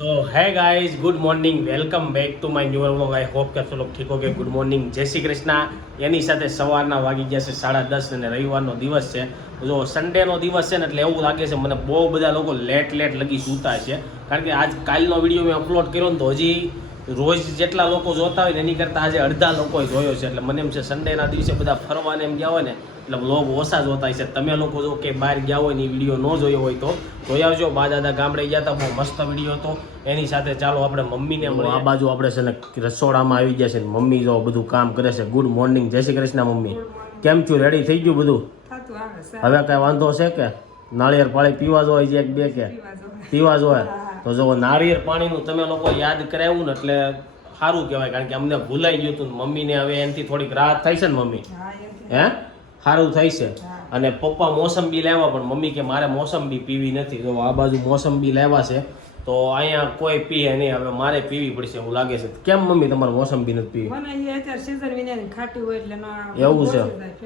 તો hey guys good morning welcome back to my new vlog I hope કે લોકો ઠીક કે ગુડ મોર્નિંગ જય શ્રી કૃષ્ણ. એની સાથે સવારના વાગી ગયા છે સાડા દસ અને રવિવારનો દિવસ છે. જો સન્ડેનો દિવસ છે ને એટલે એવું લાગે છે મને બહુ બધા લોકો લેટ લેટ લગી સૂતા છે. કારણ કે આજ કાલનો વીડિયો મેં અપલોડ કર્યો ને તો હજી રોજ જેટલા લોકો જોતા હોય એની કરતાં આજે અડધા લોકોએ જોયો છે. એટલે મને એમ છે સન્ડેના દિવસે બધા ફરવાને એમ ગયા હોય ને એટલે વ્લોગ ઓછા જોતા છે તમે લોકો જો કે બહાર ગયા હોય ને વીડિયો ન જોયો હોય તો જોઈ આવજો. બા દાદા ગામડે ગયા હતા બહુ મસ્ત વીડિયો હતો. એની સાથે ચાલો આપણે મમ્મીને મળીએ. આ બાજુ આપણે છે ને રસોડામાં આવી ગયા છે ને મમ્મી જો બધું કામ કરે છે. ગુડ મોર્નિંગ જય શ્રી કૃષ્ણ મમ્મી. કેમ છું? રેડી થઈ ગયું બધું? હવે કઈ વાંધો છે કે? નાળિયેર પાણી પીવા જોઈએ છે એક બે કે. પીવા જો. હોય. જોઈએ તો જો નાળિયેર પાણીનું તમે લોકો યાદ કરાવ્યું ને એટલે સારું કહેવાય. કારણ કે અમને ભૂલાઈ ગયું હતું ને મમ્મીને હવે એનાથી થોડીક રાહત થાય છે ને મમ્મી. હા, હે? સારું થાય છે. અને પપ્પા મોસંબી લાવ્યા પણ મમ્મી કે મારે મોસંબી પીવી નથી. તો આ બાજુ મોસંબી લાવ્યા છે. તો અહીંયા કોઈ પીએ નહીં. હવે મારે પીવી પડશે એવું લાગે છે. કેમ મમ્મી તમારે મોસંબી નથી પીવી? એવું છે.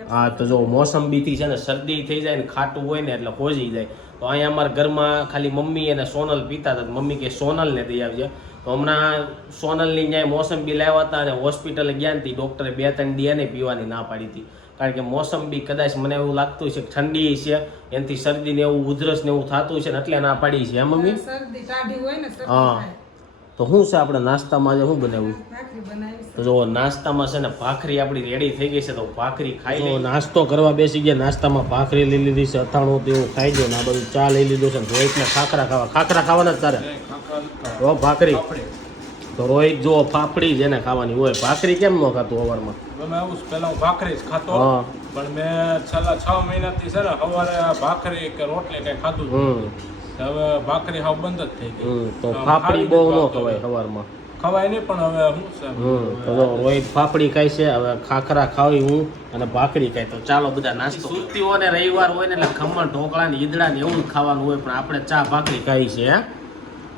હા તો જો મોસંબીથી છે ને શરદી થઈ જાય ને ખાટું હોય ને એટલે પોજી જાય. તો અહીંયા અમારા ઘરમાં ખાલી મમ્મી અને સોનલ પીતા હતા. મમ્મી કે સોનલને દઈ આવજે. તો હમણાં સોનલની ન્યાય મોસંબી લાવ્યા હતા અને હોસ્પિટલે ગયા હતી ડૉક્ટરે બે ત્રણ દિયા ને પીવાની ના પાડી હતી. કારણ કે મોસંબી કદાચ મને એવું લાગતું છે ઠંડી છે એનાથી શરદી ને એવું ઉધરસ ને એવું થતું છે ને એટલે ના પાડી છે મમ્મી? હા. તો શું છે આપણે નાસ્તામાં આજે શું બનાવ્યું? ભાખરી બનાવી છે. તો જો નાસ્તામાં છે ને ભાખરી આપણી રેડી થઈ ગઈ છે તો ભાખરી ખાઈ લો નાસ્તો કરવા બેસી ગયા નાસ્તામાં ભાખરી લઈ લીધી છે અથાણું તો એવું ખાઈ દો ને આ બધું ચા લઈ લીધું છે ને રોહિતને ખાખરા ખાવા. ખાખરા ખાવાના જ તારે? ભાખરી. તો રોહિત જો ફાફડી જેને ખાવાની હોય. ભાખરી કેમ ન ખાતું અવારમાં તમે આવું જ. પહેલા હું ભાખરી જ ખાતો પણ મેં છેલ્લા છ મહિનાથી છે ને સવારે ભાખરી કે રોટલી કઈ ખાધું. હવે ભાખરી હાવ બંધ જ થઈ ગઈ. તો ફાફડી બહુ ન ખવાય સવારમાં ખવાય નહીં પણ હવે શું છે હમ તો રોહિત ફાફડી ખાય છે હવે ખાખરા ખાવી હું અને ભાખરી ખાય. તો ચાલો બધા નાસ્તો. હોય ને રવિવાર હોય ને એટલે ખમણ ઢોકળા ને ઈદડા ને એવું જ ખાવાનું હોય પણ આપણે ચા ભાખરી ખાઈ છે હે?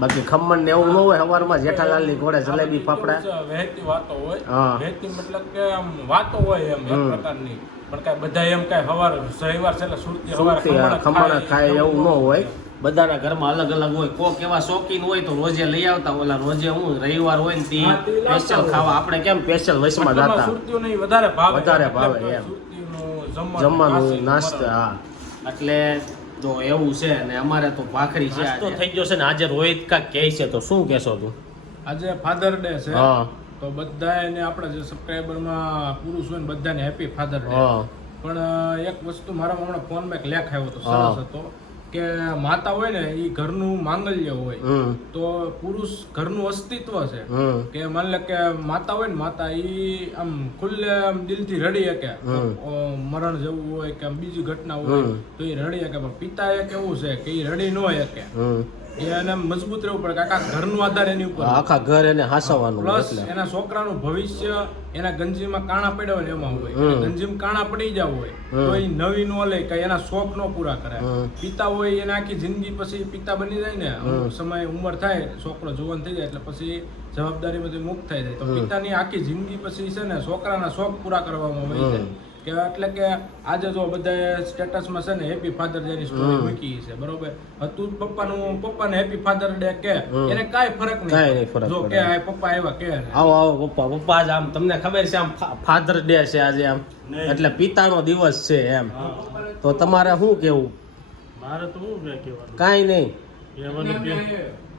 બાકી ખમણ ને એવું ન હોય સવારમાં જેઠાલાલની ઘોડે જલેબી ફાફડા. વહેતી વાતો હોય. હા. વહેતી મતલબ કે આમ વાતો હોય એમ એક પ્રકારની. પણ કાંઈ બધા એમ કાંઈ સવાર રવિવાર છે એટલે સુરતી સવાર ખમણ ખાય. એવું ન હોય. બધાના ઘરમાં અલગ અલગ હોય. કોક એવા શોખીન હોય તો રોજે લઈ આવતા ઓલા રોજે હું રવિવાર હોય ને તે હા, સ્પેશિયલ ખાવા. આપણે કેમ સ્પેશિયલ વૈશમાં જતા વધારે ભાવે. વધારે ભાવે એમ. જમવાનું નાસ્તા હા. એટલે તો એવું છે ને અમારે તો ભાખરી છે તો થઈ ગયો છે ને આજે રોહિત કા કહે છે તો શું કહેશો તું? આજે ફાધર ડે છે. હા. તો બધા એને આપણા જે સબસ્ક્રાઈબરમાં પુરુષ હોય ને બધાને હેપી ફાધર ડે પણ એક વસ્તુ મારા હમણાં ફોનમાં એક લેખ આવ્યો હતો. સરસ હતો. કે માતા હોય ને એ ઘરનું માંગલ્ય હોય. તો પુરુષ ઘરનું અસ્તિત્વ છે. કે માની લે કે માતા હોય ને માતા ઈ આમ ખુલ્લે આમ દિલથી રડી શકે. મરણ જેવું હોય કે બીજી ઘટના હોય તો એ રડી શકે. પણ પિતા એક એવું છે કે એ રડી ન શકે. એ એને મજબૂત રહેવું પડે આખા ઘરનું આધાર એની ઉપર. આખા ઘર એને હાસવાનું પ્લસ એના છોકરાનું ભવિષ્ય એના ગંજીમાં કાણા પડ્યા હોય એમાં હોય. ગંજીમાં કાણા પડી જાવ હોય તો એ નવી નો લે કે એના શોખ નો પૂરા કરે. પિતા હોય એને આખી જિંદગી પછી પિતા બની જાય ને સમય ઉંમર થાય છોકરો જુવાન થઈ જાય એટલે પછી જવાબદારીમાંથી મુક્ત થઈ જાય તો પિતાની આખી જિંદગી પછી છે ને છોકરાના શોખ પૂરા કરવામાં વહી જાય. કે એટલે કે આજે જો બધા સ્ટેટસમાં છે ને હેપી ફાધર ડે ની સ્ટોરી મૂકી છે બરોબર? તું પપ્પાનું પપ્પાને હેપી ફાધર ડે કે એને કાંઈ ફરક કાંઈ નહીં નહીં ફરક જો કે આ પપ્પા આવ્યા કે આવો આવો પપ્પા પપ્પા જ આમ તમને ખબર છે આમ ફાધર ડે છે આજે આમ. એટલે પિતાનો દિવસ છે એમ. તો તમારે શું કેવું મારે તો શું કહેવાનું? કાંઈ નહીં.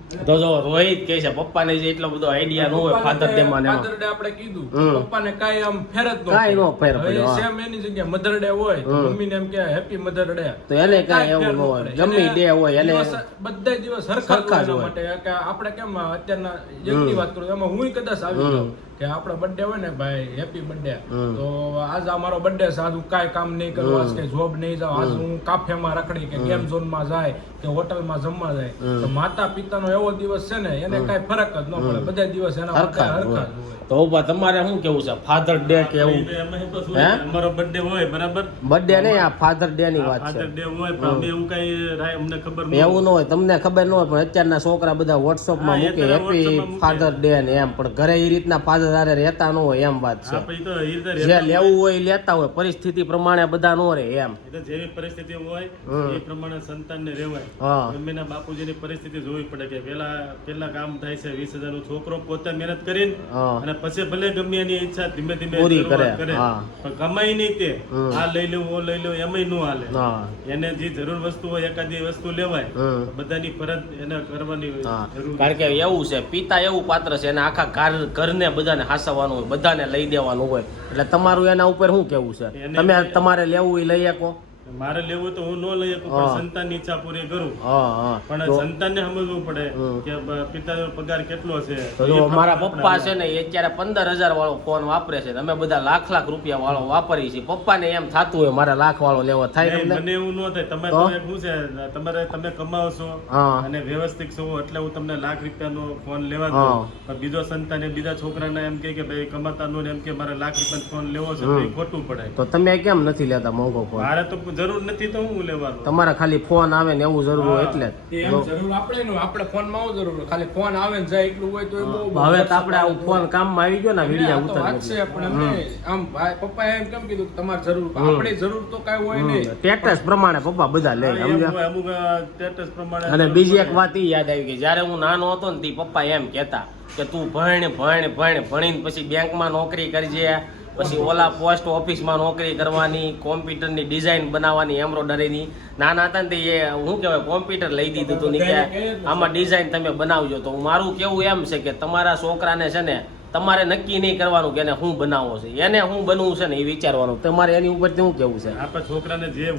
તો જો રોહિત કે છે પપ્પાને જે એટલો બધો આઈડિયા ન હોય ફાધર ડે માં ફાધર ડે આપણે કીધું. પપ્પાને કાઈ આમ ફેર જ ન કાઈ નો ફેર પડ્યો. સેમ એની જગ્યાએ મધર ડે હોય મમ્મી ને મમ્મીને એમ કે હેપી મધર ડે. તો એને કાઈ એવું ન હોય. જમ્મી ડે હોય એને બધા દિવસ સરખા જ હોય. માટે. કે આપણે કેમ અત્યારના જેની વાત કરું એમાં હું કદાચ આવી હમ. કે આપણો બર્થડે હોય ને ભાઈ હેપી બર્થડે તો આજ અમારો બર્થડે છે આજ હું કાંઈ કામ નહીં કરું આજ કઈ જોબ નહીં જાઉં આજ હું કાફેમાં રખડી કે ગેમ ઝોનમાં જાય કે હોટલમાં જમવા જાય. તો માતા પિતાનો એવો દિવસ છે ને એને કાંઈ ફરક જ ન પડે. બધા દિવસ એના હરખા તો ઊભા તમારે શું કેવું છે? ફાધર ડે કે એવું હે? અમારો બર્થડે હોય બરાબર? બર્થડે નહીં આ ફાધર ડે ની વાત છે. ફાધર ડે હોય પણ અમે એવું કઈ અમને ખબર ન એવું ન હોય તમને ખબર ન હોય પણ અત્યારના છોકરા બધા WhatsApp માં મૂકે હેપી. ફાધર ડે ને એમ. પણ ઘરે એ રીતના ફાધર હારે રહેતા ન હોય એમ વાત છે. જે લેવું હોય લેતા હોય પરિસ્થિતિ પ્રમાણે બધા નો રહે એમ. એટલે જેવી પરિસ્થિતિ હોય એ પ્રમાણે સંતાનને રહેવાય. એના બાપુજીની પરિસ્થિતિ જોવી પડે કે પેલા પેલા કામ થાય છે વીસ હજારનું છોકરો પોતે મહેનત કરીને અને પછી ભલે ગમે એની ઈચ્છા ધીમે ધીમે પૂરી કરે, પણ કમાઈ નહીં તે. આ લઈ લેવું ઓ લઈ લેવું એમયનું હાલે. એને જે જરૂર વસ્તુ હોય એકાદી વસ્તુ લેવાય બધાની ફરજ એને કરવાની કારણ કે એવું છે પિતા એવું પાત્ર છે એને આખા ઘર ઘરને બધાને હાસવવાનું હોય બધાને લઈ દેવાનું હોય. એટલે તમારું એના ઉપર શું કેવું છે? તમે તમારે લેવું એ લઈ શકો મારે લેવું તો હું ન લઈ શકું. પણ સંતાનની ઈચ્છા પૂરી કરું. પણ સંતાનને સમજવું પડે કે પિતાનો પગાર કેટલો છે. મારા પપ્પા છે ને એ અત્યારે પંદર હજાર વાળો ફોન વાપરે છે. અમે બધા લાખ લાખ રૂપિયા વાળો વાપરીએ છીએ. પપ્પાને એમ થતું હોય મારા લાખ વાળો લેવો થાય મને એવું ન થાય. તમે તમે શું છે? તમારે તમે કમાવો છો અને વ્યવસ્થિત છો એટલે હું તમને લાખ રૂપિયાનો ફોન લેવા દઉં. બીજો સંતાન બીજા છોકરાને એમ કે ભાઈ કમાતા નો ને એમ કે મારે લાખ રૂપિયાનો ફોન લેવો છે. ખોટું પડે તો તમે કેમ નથી લેતા મોંઘો ફોન? મારે તો જરૂર નથી તો હું લેવાનું. તમારે ખાલી ફોન આવે ને એવું જરૂર હોય એટલે એમ જરૂર આપણે નું આપણે ફોનમાં આવું જરૂર ખાલી ફોન આવે ને જાય એટલું હોય તો હવે તો આપણે આવું ફોન કામમાં આવી ગયો ને વિડિયા વાત છે પણ આમ ભાઈ પપ્પાએ એમ કેમ કીધું કે તમારે જરૂર આપણે જરૂર તો કઈ હોય નહીં. સ્ટેટસ પ્રમાણે પપ્પા બધા લે સમજ્યા? અમુક સ્ટેટસ પ્રમાણે અને બીજી એક વાત ઈ યાદ આવી ગઈ. જ્યારે હું નાનો હતો ને તે પપ્પા એમ કહેતા કે તું ભણ ભણ ભણ ભણીને પછી બેંકમાં નોકરી કરજે. પછી ઓલા પોસ્ટ ઓફિસમાં નોકરી કરવાની કોમ્પ્યુટરની ડિઝાઇન બનાવવાની એમ્બ્રોડરીની નાના હતા ને તે એ શું કહેવાય કોમ્પ્યુટર લઈ દીધું હતું ને કે આમાં ડિઝાઇન તમે બનાવજો. તો મારું કેવું એમ છે કે તમારા છોકરાને છે ને તમારે નક્કી નહીં કરવાનું કે એને શું બનાવવો છે. એને શું બનવું છે ને એ વિચારવાનું. તમારે એની ઉપર શું કેવું છે? આપણા છોકરાને જે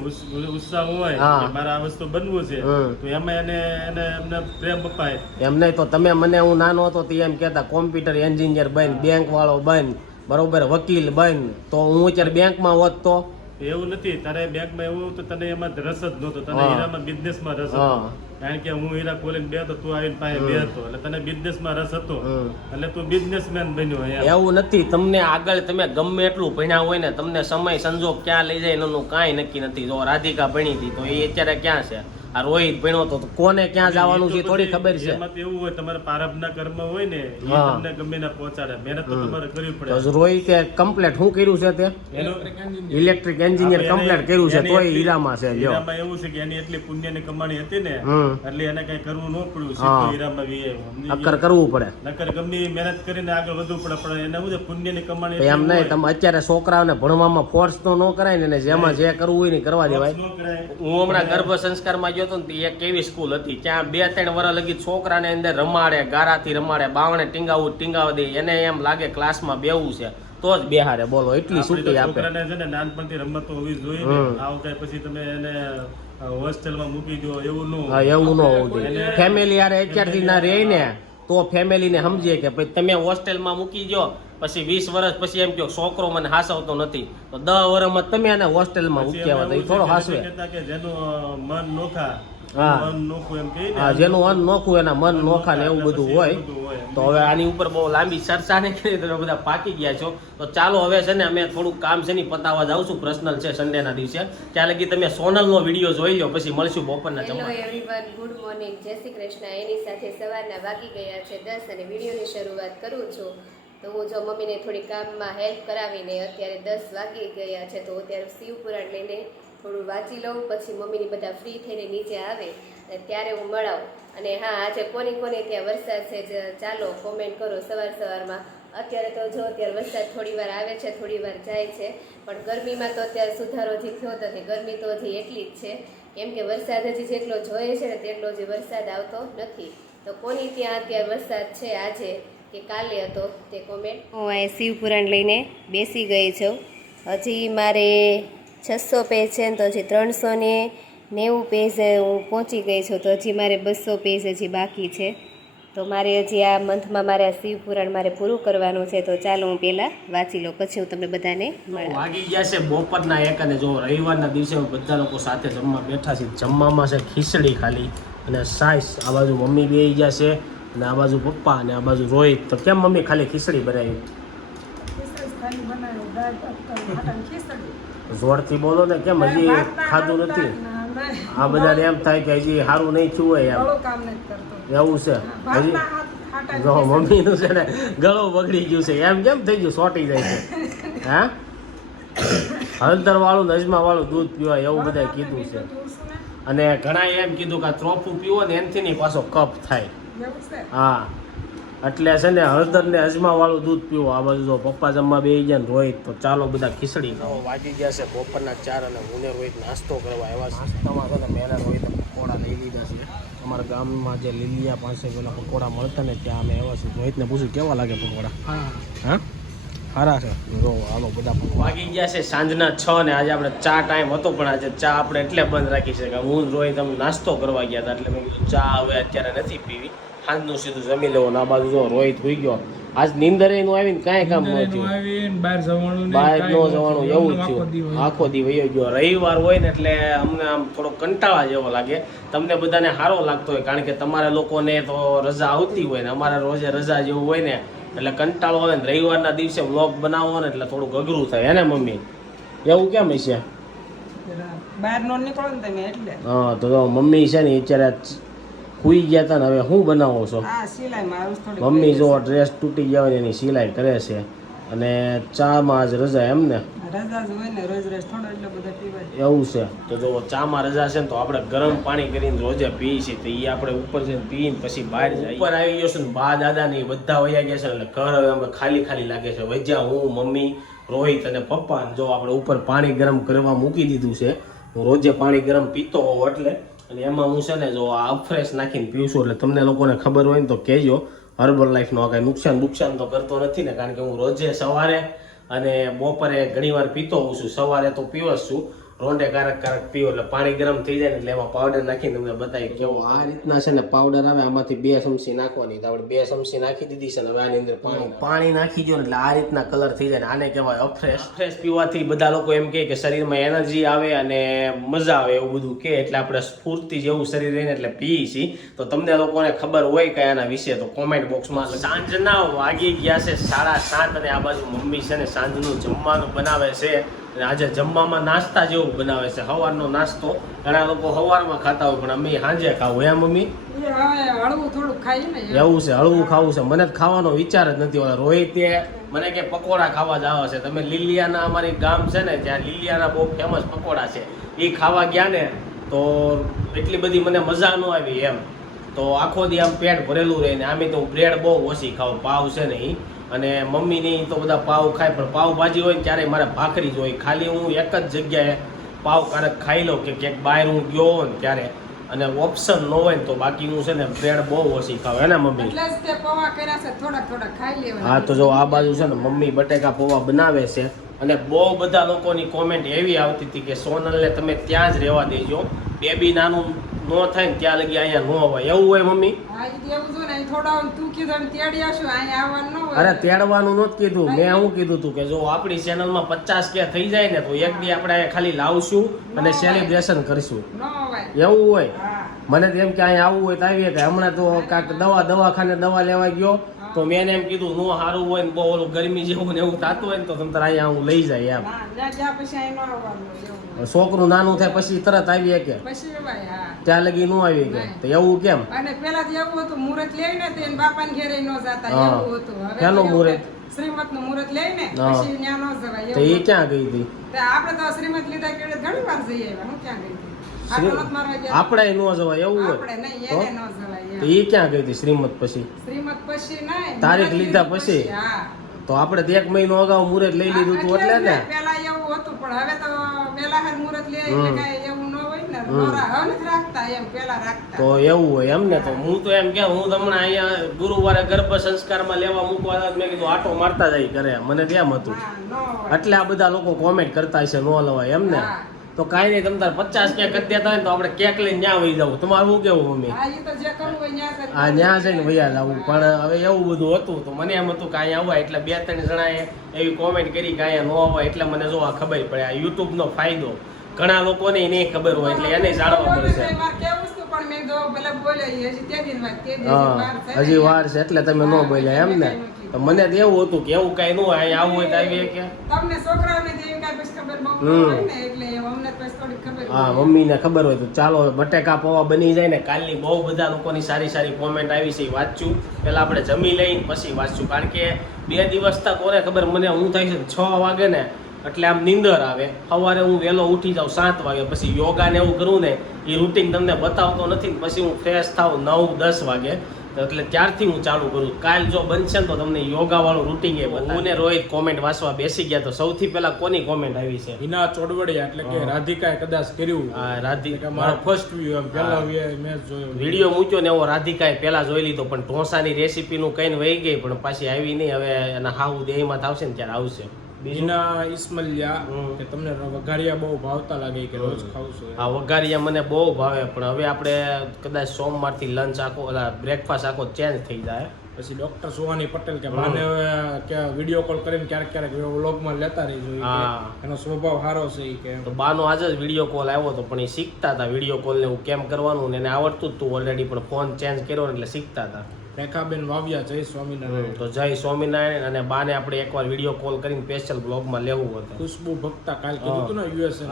ઉત્સાહ હોય હા. મારા આ વસ્તુ બનવું છે. તો એમાં એને એને એમને પ્રેમ અપાય. એમ નહીં તો તમે મને હું નાનો હતો તે એમ કહેતા કોમ્પ્યુટર એન્જિનિયર બન બેંક વાળો બન. બરોબર વકીલ બન. તો હું અત્યારે બેંકમાં હોત તો? એવું નથી તારે બેંકમાં એવું તો તને એમાં રસ જ નહોતો. તને. હીરામાં બિઝનેસમાં રસ હતો. કારણ કે હું હીરા ખોલીને બે હતો તું આવીને પાસે બે હતો એટલે તને બિઝનેસમાં રસ હતો. એટલે તું બિઝનેસમેન બન્યો એવું નથી તમને આગળ તમે ગમે એટલું ભણ્યા હોય ને તમને સમય સંજોગ ક્યાં લઈ જાય એનું કાંઈ નક્કી નથી. જો રાધિકા ભણી હતી તો એ અત્યારે ક્યાં છે? આ રોહિત ભણ્યો તો કોને ક્યાં જવાનું છે થોડી ખબર છે. એમાં તો એવું હોય તમારે પ્રારબ્ધના કર્મ હોય ને તમને ગમે ના પહોંચાડે. મહેનત તો તમારે કરવી તો પડે રોહિતે કમ્પ્લેટ શું કર્યું છે તે? ઇલેક્ટ્રિક એન્જિનિયર કમ્પ્લેટ કર્યું છે તોય એટલી- હીરામાં છે જો હીરામાં એવું છે કે એની એટલી પુણ્યની કમાણી હતી ને એટલે એને કઈ કરવું ન પડ્યું. સીધો હીરામાં વી ગયા? કરવું પડે. નકર ગમે મહેનત કરીને આગળ વધવું પડે પણ એને શું છે પુણ્યની કમાણી એમ નહીં તમે અત્યારે છોકરાઓને ભણવામાં ફોર્સ તો ન કરાય ને જેમાં જે કરવું હોય ને કરવા દેવાય. હું હમણાં ગર્ભ સંસ્કારમાં ગયો હતો ને એક કેવી સ્કૂલ હતી. ત્યાં બે ત્રણ વર્ષ લગી છોકરાને અંદર રમાડે ગારાથી રમાડે બાવણે ટીંગાવું ટીંગાવ દે. એને એમ લાગે ક્લાસમાં બેવું છે. તો જ બેહારે બોલો એટલી તો છૂટી આપે. છોકરાને છે ને નાનપણથી રમતો હોવી જોઈએ. ને. કઈ પછી તમે એને હોસ્ટેલમાં મૂકી દો એવું ન હા એવું ન હોવું જોઈએ. ફેમિલી યાર અત્યારથી ના રહે ને. તો ફેમિલીને સમજીએ કે ભાઈ તમે હોસ્ટેલમાં મૂકી દો પછી વીસ વર્ષ પછી એમ કહો છોકરો મને હાસવતો નથી. તો દસ વર્ષમાં તમે એને હોસ્ટેલમાં પછી મૂકી આવો તો એમાં એ થોડો હાસવે જેનું મન નોખા હા. નોખું એમ કહીએ ને, હા જેનું અન્ન નોખું એના મન નોખા ને એવું બધું હોય. તો હવે આની ઉપર બહુ લાંબી ચર્ચા નહીં કરી તમે બધા પાકી ગયા છો. તો ચાલો હવે છે ને અમે થોડુંક કામ છે ને પતાવવા જાઉં છું. પર્સનલ છે સન્ડેના દિવસે. ત્યાં લગી તમે સોનલનો વીડિયો જોઈ લો પછી મળશું બપોરના જમવા. એવરીવન ગુડ મોર્નિંગ જય શ્રી કૃષ્ણ. એની સાથે સવારના વાગી ગયા છે દસ અને વિડીયોની શરૂઆત કરું છું. તો હું જો મમ્મીને થોડી કામમાં હેલ્પ કરાવીને અત્યારે દસ વાગી ગયા છે, તો અત્યારે શિવપુરાણ લઈને થોડું વાંચી લઉં, પછી મમ્મીની બધા ફ્રી થઈને નીચે આવે અને ત્યારે હું મળાવું. અને હા, આજે કોની કોને ત્યાં વરસાદ છે ચાલો કોમેન્ટ કરો સવાર સવારમાં. અત્યારે તો જો અત્યારે વરસાદ થોડી વાર આવે છે થોડીવાર જાય છે, પણ ગરમીમાં તો અત્યારે સુધારો હજી થયો નથી ગરમી તો હજી એટલી જ છે. કેમ કે વરસાદ હજી જેટલો જોઈએ છે ને, તેટલો જ વરસાદ આવતો નથી. તો કોની ત્યાં અત્યારે વરસાદ છે આજે? કે કાલે હતો તે કોમેન્ટ હું અહીં શિવપુરાણ લઈને બેસી ગઈ છું. હજી મારે છસો પેજ છે ને તો હજી ત્રણસો ને નેવું પેજ હું પહોંચી ગઈ છું તો હજી મારે બસો પેજ હજી બાકી છે. તો મારે હજી આ મંથમાં મારે આ શિવપુરાણ મારે પૂરું કરવાનું છે તો ચાલો હું પહેલાં વાંચી લઉં પછી હું તમને બધાને વાગી ગયા છે બપોરના એક અને જો રવિવારના દિવસે બધા લોકો સાથે જમવા બેઠા છે જમવામાં છે ખીચડી ખાલી અને સાઈસ આ બાજુ મમ્મી બે ગયા છે. અને આ બાજુ પપ્પા અને આ બાજુ રોહિત તો કેમ મમ્મી ખાલી ખીચડી બનાવી. જોરથી બોલો ને કેમ હજી ખાધું નથી ના, ના. આ બધાને એમ થાય કે હજી સારું નહીં થયું હોય એમ એવું છે હજી જો. મમ્મીનું છે ને ગળો બગડી ગયું છે એમ કેમ થઈ ગયું સોટી જાય છે હે હળદર વાળું નજમા વાળું દૂધ પીવાય એવું બધા કીધું છે ને અને ઘણા એમ કીધું કે આ ત્રોફું પીવો ને એનથી નહીં પાછો કપ થાય હા. એટલે છે ને હળદર ને અજમા વાળું દૂધ પીવો. આ બાજુ જો પપ્પા જમવા બે ગયા ને રોહિત તો ચાલો બધા ખીચડી ખાઓ. વાગી ગયા છે. બપોરના ચાર અને હું ને રોહિત નાસ્તો કરવા એવા નાસ્તામાં છે ને મેં રોહિત પકોડા લઈ લીધા છે. અમારા ગામમાં જે લીલિયા પાસે પેલા પકોડા મળતા ને ત્યાં અમે એવા છે રોહિતને પૂછ્યું કેવા લાગે પકોડા? હા. સારા છે. જો હાલો બધા વાગી ગયા છે સાંજના છ ને આજે આપણે ચા ટાઈમ હતો પણ આજે ચા આપણે એટલે બંધ રાખી છે કે હું રોહિત અમે નાસ્તો કરવા ગયા હતા એટલે મેં કીધું ચા હવે અત્યારે નથી પીવી. સાંજનું સીધું જમી લેવું આ બાજુ જો રોહિત હોઈ ગયો. આજ નીંદર એનું આવીને કાંઈ કામ ન થયું. બહાર જવાનું બહાર ન જવાનું એવું જ થયું. આખો દી વયો ગયો. રવિવાર હોય ને એટલે અમને આમ થોડો કંટાળા જેવો લાગે. તમને બધાને સારો લાગતો હોય કારણ કે તમારા લોકોને તો રજા આવતી હોય ને અમારે રોજે રજા જેવું હોય ને એટલે કંટાળો આવે ને. રવિવારના દિવસે વ્લોગ બનાવો ને એટલે થોડુંક અઘરું થાય. હે ને મમ્મી? એવું કેમ હશે? બહાર નો નીકળો ને તમે એટલે. હા તો મમ્મી છે ને અત્યારે સુઈ ગયા હતા ને હવે શું બનાવો છો? આ સિલાઈ મારું થોડી મમ્મી જો ડ્રેસ તૂટી ગયા હોય ને એની સિલાઈ કરે છે. અને ચામાં આજ રજા એમ ને? રજા જ હોય ને રોજ રોજ થોડો એટલે બધા પીવાય એવું છે. તો જો ચામાં રજા છે ને તો આપણે ગરમ પાણી કરીને રોજે પીએ છીએ. તો એ આપણે ઉપર જઈને પીને પછી બહાર જાય ઉપર આવી ગયો છે ને બા દાદા ને બધા વયા ગયા છે એટલે ઘર હવે અમે ખાલી ખાલી લાગે છે. વજ્યા હું મમ્મી રોહિત અને પપ્પા જો આપણે ઉપર પાણી ગરમ કરવા મૂકી દીધું છે. હું રોજે પાણી ગરમ પીતો હોઉં એટલે અને એમાં હું છે ને જો આ ફ્રેશ નાખીને છું એટલે તમને લોકોને ખબર હોય ને તો કહેજો. હર્બલ લાઈફનો કાંઈ નુકસાન નુકસાન તો કરતો નથી ને, કારણ કે હું રોજે સવારે અને બપોરે ઘણીવાર પીતો હોઉં છું. સવારે તો પીવસ છું. રોંડે કારક કારક પીવો એટલે પાણી ગરમ થઈ જાય ને એટલે એમાં પાવડર નાખીને તમને બતાવી કેવો આ રીતના છે ને પાવડર આવે આમાંથી બે ચમચી નાખવાની. તો આપણે બે ચમચી નાખી દીધી છે ને હવે આની અંદર પાણી પાણી નાખી દો એટલે આ રીતના કલર થઈ જાય ને આને કહેવાય અફ્રેશ ફ્રેશ પીવાથી બધા લોકો એમ કહે કે શરીરમાં એનર્જી આવે અને મજા આવે એવું બધું કહે એટલે આપણે સ્ફૂર્તિ જેવું શરીર રહીને એટલે પીએ છીએ. તો તમને લોકોને ખબર હોય કે આના વિશે તો કોમેન્ટ બોક્સમાં સાંજના વાગી ગયા છે સાડા સાત અને આ બાજુ મમ્મી છે ને સાંજનું જમવાનું બનાવે છે. અને આજે જમવામાં નાસ્તા જેવું બનાવે છે સવારનો નાસ્તો. ઘણા લોકો સવારમાં ખાતા હોય પણ અમે સાંજે ખાવું હે મમ્મી? એ હળવું થોડું ખાઈ ને એવું છે હળવું ખાવું છે. મને ખાવાનો વિચાર જ નથી હોતો. રોહિતે મને કે પકોડા ખાવા જ આવે છે. તમે લીલિયાના અમારી ગામ છે ને ત્યાં લીલિયાના બહુ ફેમસ પકોડા છે. એ ખાવા ગયા ને તો એટલી બધી મને મજા ન આવી એમ. તો આખો દી આમ પેટ ભરેલું રહે ને આમે તો બ્રેડ બહુ ઓછી ખાઉં પાવ છે ને ઈ. અને મમ્મીની તો બધા પાવ ખાય પણ પાવભાજી હોય ત્યારે મારે ભાખરી જ હોય. ખાલી હું એક જ જગ્યાએ પાવ ક્યારેક ખાઈ લઉં કે ક્યાંક બહાર હું ગયો હોય ને ત્યારે. અને ઓપ્શન ન હોય ને તો બાકી હું છે ને બ્રેડ બહુ ઓછી ખાવ ને મમ્મી? હા તો જો આ બાજુ છે ને મમ્મી બટેકા પૌવા બનાવે છે. અને બહુ બધા લોકોની કોમેન્ટ એવી આવતી હતી કે સોનલને તમે ત્યાં જ રહેવા દેજો. બેબી નાનું ન થાય ને ત્યાં લગી અહીંયા ન હોય. એવું હોય મમ્મી? અરે તેડવાનું નહોતું કીધું. મેં એવું કીધું તું કે જો આપણી ચેનલમાં પચાસ કે થઈ જાય ને તો એક દી આપણે ખાલી લાવશું અને સેલિબ્રેશન કરશું. એવું હોય? મને તો એમ કે અહીંયા આવવું હોય તો આવીએ કે હમણાં તો કાંક દવા દવાખાને દવા લેવા ગયો. તો મેં એને એમ કીધું નો સારું હોય ને બહુ ઓલું ગરમી જેવું ને એવું થતું હોય ને તો તમે તારે અહીંયા હું લઈ જાય એમ. છોકરું નાનું થાય પછી તરત આવી કે? ત્યાં લગી ન આવી કે? તો એવું કેમ? અને પેલા એવું હતું મુહૂર્ત લઈને તે બાપાને ઘેરે ન જતા એવું હતું. હવે ક્યાંનું મુહૂર્ત? શ્રીમતનું મુહૂર્ત લઈને. પછી ત્યાં ન જવાય તો એ ક્યાં ગઈ હતી? આપણે તો શ્રીમત લીધા કે ઘણી વાર જઈ આવ્યા હું ક્યાં ગઈ હતી? આપણે ન જવાય એવું હોય. આપણે નહીં એને ન જવાય. તો એ ક્યાં ગઈ હતી? શ્રીમત પછી? શ્રીમત પછી નહીં તારીખ લીધા પછી? તો આપણે તો એક મહિનો અગાઉ મુહૂર્ત લઈ લીધું હતું એટલે ને? પેલા એવું હતું પણ હવે તો પેલા હાર મુહૂર્ત લે એટલે. કાંઈ એવું ન હોય ને. નોરા હવે નથી રાખતા એમ પેલા રાખતા. તો એવું હોય એમ ને તો હું તો એમ કે હું તમને અહીંયા ગુરુવારે ગર્ભ સંસ્કારમાં લેવા મૂકવા હતા મેં કીધું આટો મારતા જાય કરે મને તેમ હતું. એટલે આ બધા લોકો કોમેન્ટ કરતા હશે ન લવાય એમ ને. તો કાંઈ નહીં તમે તાર પચાસ કે કરી દેતા હોય તો આપણે કેક લઈને ત્યાં વહી જવું. તમારું શું કેવું મમ્મી? હા, ન્યા આ ન્યા છે ને વૈયા જવું. પણ હવે એવું બધું હતું તો મને એમ હતું કે અહીંયા અવાય એટલે બે ત્રણ જણાએ એવી કોમેન્ટ કરી કે અહીંયા ન આવવા એટલે મને જો આ ખબર પડે. આ યુટ્યુબનો ફાયદો. ઘણા લોકોને નહીં ખબર હોય એટલે એને જાણવા પડે પણ મેં હજી તે દિન વાત, તે દી હજી વાર છે એટલે તમે ન બોલ્યા એમ ને મને તો એવું હતું કે એવું કાંઈ નું હોય અહીંયા આવવું હોય તો આવી કે. તમને છોકરાઓને જે કઈ પછી ખબર. હોય ને, એટલે અમને પછી થોડી ખબર હા. મમ્મીને ખબર હોય તો ચાલો બટેકા પૌવા બની જાય ને કાલની બહુ બધા લોકોની સારી સારી કોમેન્ટ આવી છે વાંચું. પહેલાં આપણે જમી લઈને પછી વાંચશું કારણ કે બે દિવસ તક કોને ખબર મને હું થાય છે છ વાગે ને એટલે આમ નીંદર આવે. સવારે હું વહેલો ઉઠી જાઉં સાત વાગે પછી યોગા ને એવું કરું ને એ રૂટીન તમને બતાવતો નથી પછી હું ફ્રેશ થાઉં નવ દસ વાગે. તો એટલે ત્યારથી હું ચાલુ કરું. કાલ જો બનશે તો તમને યોગા વાળું રૂટીન એ હું ને રોહિત કોમેન્ટ વાંચવા બેસી ગયા તો સૌથી પહેલા કોની કોમેન્ટ આવી છે? હિના ચોડવડિયા એટલે કે રાધિકાએ કદાચ કર્યું. આ રાધિકા મારો ફર્સ્ટ વ્યૂ એમ. પહેલા મેં જોયો. વીડિયો મૂક્યો ને એવો રાધિકાએ પહેલા જોઈ લીધો પણ ઢોસાની રેસીપીનું કઈને વહી ગઈ પણ પાછી આવી નહીં. હવે એના હાહુ દેહમાં આવશે ને ત્યારે આવશે. બીજું હિના ઇસ્મલિયા કે તમને વઘારિયા બહુ ભાવતા લાગે કે રોજ ખાવ છું. આ વઘારિયા મને બહુ ભાવે પણ હવે આપણે કદાચ સોમવારથી લંચ આખો બ્રેકફાસ્ટ આખો ચેન્જ થઈ જાય. પછી ડોક્ટર સુહાની પટેલ કે માને કે વીડિયો કોલ કરીને ક્યારેક ક્યારેક વ્લોગમાં લેતા રહી જોઈએ હા. એનો સ્વભાવ સારો છે કે. તો બાનો આજે જ વીડિયો કોલ આવ્યો હતો પણ એ શીખતા હતા. વીડિયો કોલને હું કેમ કરવાનું ને એને આવડતું જ હતું ઓલરેડી પણ ફોન ચેન્જ કર્યો એટલે શીખતા હતા. રેખાબેન વાવ્યા જય સ્વામિનારાયણ. તો જય સ્વામિનારાયણ અને બાને આપણે એકવાર વીડિયો કોલ કરીને સ્પેશિયલ બ્લોગમાં લેવું હતું. ખુશ્બુ ભક્તા કાલ કીધું હતું ને યુએસએ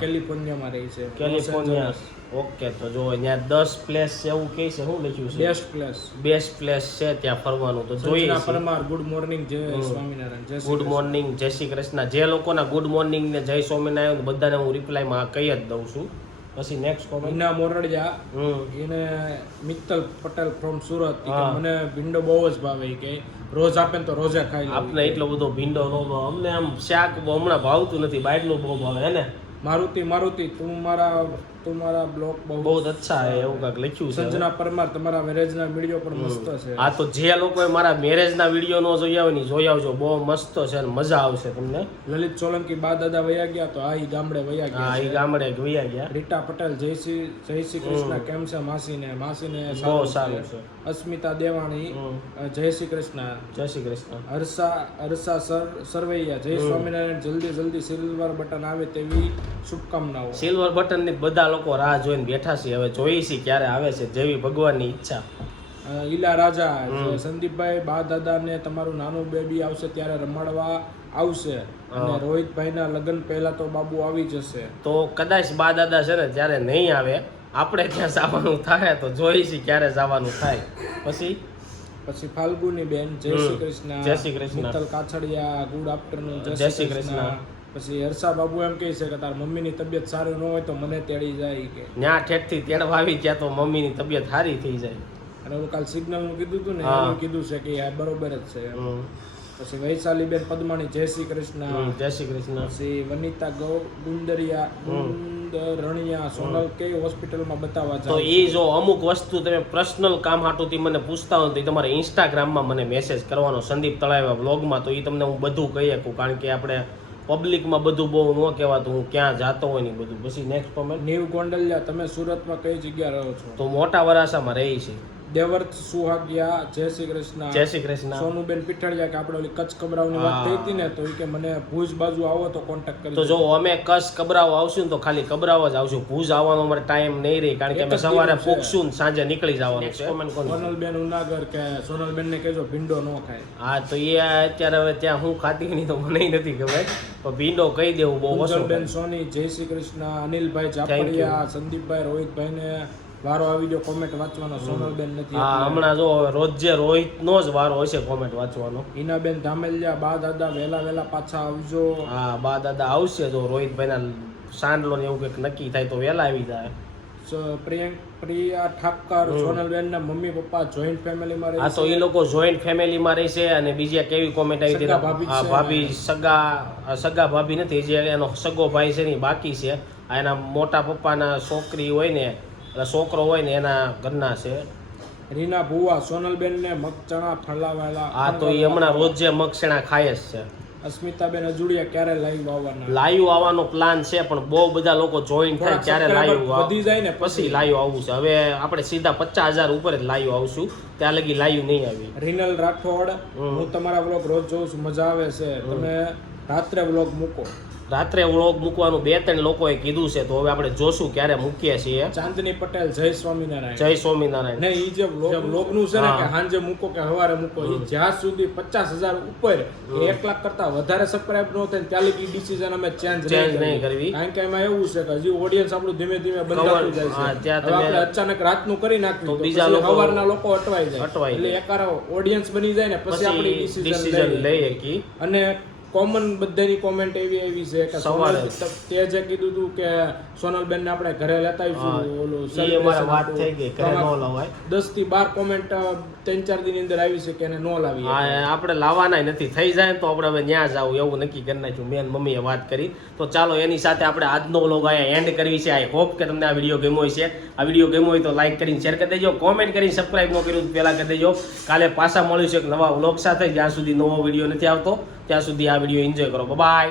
કેલિફોર્નિયામાં રહી છે. કેલિફોર્નિયા. ઓકે તો જો ત્યાં દસ પ્લેસ છે એવું કહે છે શું લખ્યું છે? Best place. બેસ્ટ પ્લેસ છે ત્યાં ફરવાનું. તો જોઈએ પરમાર ગુડ મોર્નિંગ જય સ્વામિનારાયણ. ગુડ મોર્નિંગ જય શ્રી કૃષ્ણ. જે લોકોના ગુડ મોર્નિંગ ને જય સ્વામિનારાયણ બધાને હું રિપ્લાયમાં કહી જ દઉં છું. પછી નેક્સ્ટ કોમેન્ટ હિના મોરડિયા એને મિત્તલ પટેલ ફ્રોમ સુરત. મને ભીંડો બહુ જ ભાવે કે રોજ આપે ને તો રોજે ખાઈ આપને એટલો બધો ભીંડો નો ભાવે. અમને આમ શાક હમણાં ભાવતું નથી બહારનું બહુ ભાવે હે ને મારુતિ મારુતિ તું મારા તું મારા બ્લોગ બહુ જ અચ્છા છે એવું કાંઈક લખ્યું છે સંજના પરમાર તમારા મેરેજના વીડિયો પણ મસ્ત છે. આ તો જે લોકોએ મારા મેરેજના વીડિયો નો જોયા હોય ને જોઈ આવજો બહુ મસ્ત છે અને મજા આવશે તમને. લલિત સોલંકી બા દાદા વયા ગયા તો આ ઈ ગામડે વયા ગયા હા ઈ ગામડે વયા ગયા. રીટા પટેલ જય શ્રી જય શ્રી કૃષ્ણ કેમ છે માસીને? માસીને બહુ સારું છે. અસ્મિતા દેવાણી જય શ્રી કૃષ્ણ. જય શ્રી કૃષ્ણ. હર્ષા હર્ષા સર સરવૈયા જય સ્વામિનારાયણ જલ્દી જલ્દી સિલ્વર બટન આવે તેવી શુભકામનાઓ. સિલ્વર બટનની બધા લોકો રાહ જોઈને બેઠા છે હવે જોઈ છીએ ક્યારે આવે છે જેવી ભગવાનની ઈચ્છા. ઈલા રાજા સંદીપભાઈ બા દાદાને તમારું નાનું બેબી આવશે ત્યારે રમાડવા આવશે. અને. રોહિતભાઈના લગ્ન પહેલા તો બાબુ આવી જશે. તો કદાચ બા દાદા છે ને ત્યારે નહીં આવે આપણે ત્યાં જવાનું થાય તો જોઈ છીએ ક્યારે જવાનું થાય. પછી? પછી ફાલ્ગુની બેન જય શ્રી કૃષ્ણ જય શ્રી કૃષ્ણ. કાછડિયા ગુડ આફ્ટરનૂન જય શ્રી કૃષ્ણ. પછી હર્ષા બાબુ એમ કહે છે કે તાર મમ્મીની તબિયત સારી ન હોય તો મને તેડી જાય કે. ન્યા ઠેઠથી તેડવા આવી ગયા તો મમ્મીની તબિયત સારી થઈ જાય. અને ઓલું કાલ સિગ્નલનું કીધું હતું ને એમ એનું કીધું છે કે આ બરોબર જ છે પછી વૈશાલી બેન પદ્માણી જય શ્રી કૃષ્ણ. જય શ્રી કૃષ્ણ. પછી વનિતા ગૌ ગુંદરિયા ગુંદરણિયા સોનલ કઈ હોસ્પિટલમાં બતાવવા તો એ જો અમુક વસ્તુ તમે પર્સનલ કામ હાટુથી મને પૂછતા હોય તો તમારે ઇન્સ્ટાગ્રામમાં મને મેસેજ કરવાનો. સંદીપ તળાવા બ્લોગમાં તો એ તમને હું બધું કહી શકું. કારણ કે આપણે પબ્લિકમાં બધું બહુ ન કહેવાતું હું ક્યાં જાતો હોય ને બધું. પછી નેક્સ્ટ કોમેન્ટ નીવ ગોંડલિયા તમે સુરતમાં કઈ જગ્યા રહો છો? તો મોટા વરાસામાં રહી છે. દેવર્થ સુહાગિયા જય શ્રી કૃષ્ણ. જય શ્રી કૃષ્ણ. સોનુબેન પીઠળિયા કે આપણે ઓલી કચ્છ કબરાવની વાત થઈ હતી ને તો એ કે મને ભુજ બાજુ આવો તો કોન્ટેક્ટ કરી તો જો અમે કચ્છ કબરાવ આવશું ને તો ખાલી કબરાવ જ આવશું. ભુજ આવવાનો અમારે ટાઈમ નહીં રહી કારણ કે અમે સવારે પોકશું ને સાંજે નીકળી જવાનું છે. સોનલબેન ઉનાગર કે સોનલબેન ને કહેજો ભીંડો ન ખાય. હા તો એ અત્યારે હવે ત્યાં હું ખાતી નહીં તો મને નથી ખબર. પણ ભીંડો કહી દેવું બહુ કુંજલબેન સોની જય શ્રી કૃષ્ણ અનિલભાઈ જાપડિયા સંદીપભાઈ રોહિતભાઈને વારો આવી ગયો કોમેન્ટ વાંચવાનો સોનલબેન નથી હા. હમણાં જો રોજે રોહિતનો જ વારો હશે કોમેન્ટ વાંચવાનો. ઈનાબેન ધામેલિયા બા દાદા વહેલા વહેલા પાછા આવજો. હા બા દાદા આવશે જો રોહિતભાઈના સાંડલો ને એવું કંઈક નક્કી થાય તો વહેલા આવી જાય. પ્રિયંક પ્રિયા ઠાકર સોનલબેન ના મમ્મી પપ્પા જોઈન્ટ ફેમિલીમાં રહે હા તો એ લોકો જોઈન્ટ ફેમિલીમાં રહેશે અને બીજા કેવી કોમેન્ટ આવી હતી ભાભી હા ભાભી સગા સગા ભાભી નથી જે એનો સગો ભાઈ છે ને બાકી છે. આ એના મોટા પપ્પાના છોકરી હોય ને એટલે છોકરો હોય ને એના ઘરના છે. રીના ભુવા સોનલબેન ને મગ ચણા ફલાવેલા આ તો એ હમણાં રોજે મગસેણા ખાય જ છે. અસ્મિતાબેન અજુડિયા ક્યારે લાઈવ આવવાના? લાઈવ આવવાનો પ્લાન છે પણ બહુ બધા લોકો જોઈન થાય ત્યારે લાઈવ વધી જાય ને પછી. લાઈવ આવવું છે. હવે આપણે સીધા પચાસ હજાર ઉપર જ લાઈવ આવશું. ત્યાં લગી લાઈવ નહીં આવી. રિનલ રાઠોડ હું તમારા બ્લોગ રોજ જોઉં છું મજા આવે છે. તમે રાત્રે વ્લોગ મૂકો. રાત્રે વ્લોગ મૂકવાનું બે ત્રણ લોકોએ કીધું છે તો હવે આપણે જોશું ક્યારે મૂકીએ છીએ. ચાંદની પટેલ જય સ્વામિનારાયણ. જય સ્વામિનારાયણ. ને એ જે વ્લોગનું છે ને કે સાંજે મૂકો કે સવારે મૂકો એ જ્યાં સુધી પચાસ હજાર ઉપર એક લાખ કરતા વધારે સબસ્ક્રાઇબ ન થાય ને ત્યાં લગી ડિસિઝન અમે ચેન્જ ચેન્જ નહીં કરવી. કારણ કે એમાં એવું છે કે હજી ઓડિયન્સ આપણું ધીમે ધીમે બંધાતું જાય છે. ત્યાં તમે- આપણે અચાનક રાતનું કરી નાખ્યું તો બીજા લોકો- સવારના લોકો અટવાઈ જાય. અટવાઈ એટલે. એકાર ઓડિયન્સ બની જાય ને પછી આપણે ડિસિઝન લઈ લઈએ કે. અને કોમન બધાની કોમેન્ટ એવી એવી છે કે સવારે. તે જે કીધું તું કે સોનલબેન ને આપણે ઘરે લેતા આવીશું ઓલું વાત થઈ ગઈ ઘરે નો લવાય. દસથી બાર કોમેન્ટ ત્રણ ચાર દિન અંદર આવી છે કે એને નો લાવી હા આપણે. લાવવાના નથી. થઈ જાય તો આપણે હવે ત્યાં જાવ એવું નક્કી કરી નાખ્યું. મેન મમ્મીએ વાત કરી. તો ચાલો એની સાથે આપણે આજનો વ્લોગ અહીંયા એન્ડ કરવી છે. આઈ હોપ કે તમને આ વીડિયો ગમ્યો હોય છે આ વીડિયો ગમ્યો હોય તો લાઈક કરીને શેર કરી દેજો. કોમેન્ટ કરીને સબસ્ક્રાઇબ ન કર્યું પહેલાં કરી દેજો. કાલે પાછા મળ્યું છે એક નવા વ્લોગ સાથે. જ્યાં સુધી નવો વીડિયો નથી આવતો. ત્યાં સુધી આ વીડિયો એન્જોય કરો. બાય